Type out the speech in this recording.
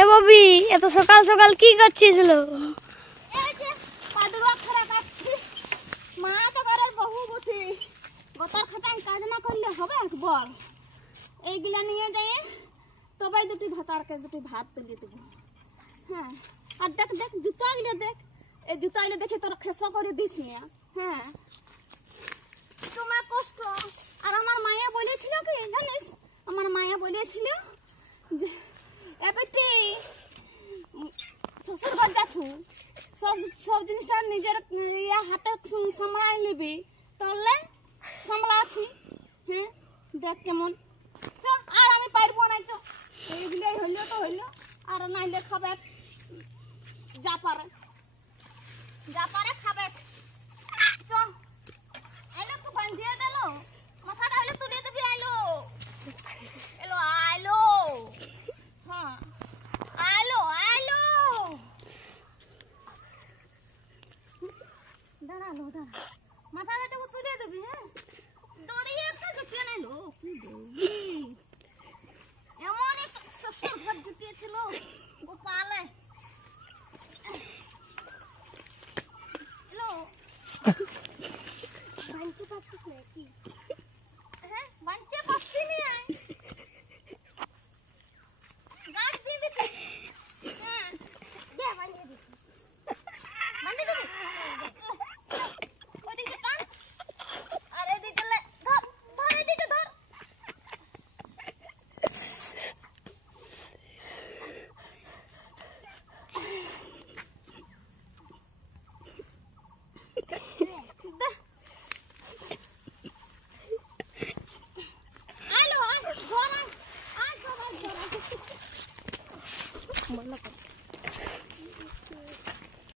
এ ববি এত সকাল সকাল কি করছিস লো? এই যে পাদুয়া খরা কাটছি। মা তো ঘরের বহু বটে, গোতার খাটাই কাজ না করলে হবে বল। এইগুলা নিয়ে যাই তবে দুটি ভাতারকে দুটি ভাত তুলে দেবো। হ্যাঁ আর দেখ দেখ জুতাগুলো দেখ, এই জুতাগুলো দেখে তোর খেসা করে দিস না। হ্যাঁ তোমার কষ্ট। আর আমার মায়া বলেছিল কি জানিস, আমার মায়া বলেছিল যে এ বেটি শ্বশুর ঘর যাচ্ছু, সব সব জিনিসটা নিজের হাতে সামলাই নিবি, তাহলে সামলা আছি। হ্যাঁ দেখ কেমন চ, আর আমি পারবো না। চ এইগুলাই হইল তো হইল, আর নাইলে খাবে যা পারে খাবে। চ এলো একটু বাঁধিয়ে দিল, মাথাটা হইলে তুলে দিবি। আইলো এলো আইলো, হ্যাঁ আইলো আইলো, দাঁড়ালো দাঁড়া, মাথাটা তুলে দিবি। হ্যাঁ দড়িয়ে একটা জুটিয়ে নাইলো, কি দৌড়ি এমন এক শ্বশুর ঘর জুটিয়েছিল গোপালে। এলো বানতে পারছিস নাকি? হ্যাঁ বানতে পারছি নি, গাছ দিয়ে দিছি। হ্যাঁ দে বানিয়ে দিছি, বানিয়ে দিবি। ওদিকে টান আর এদিকে ধর, ধর এদিকে ধর। আলো আয় ধর, আয় ধর, আয় ধর।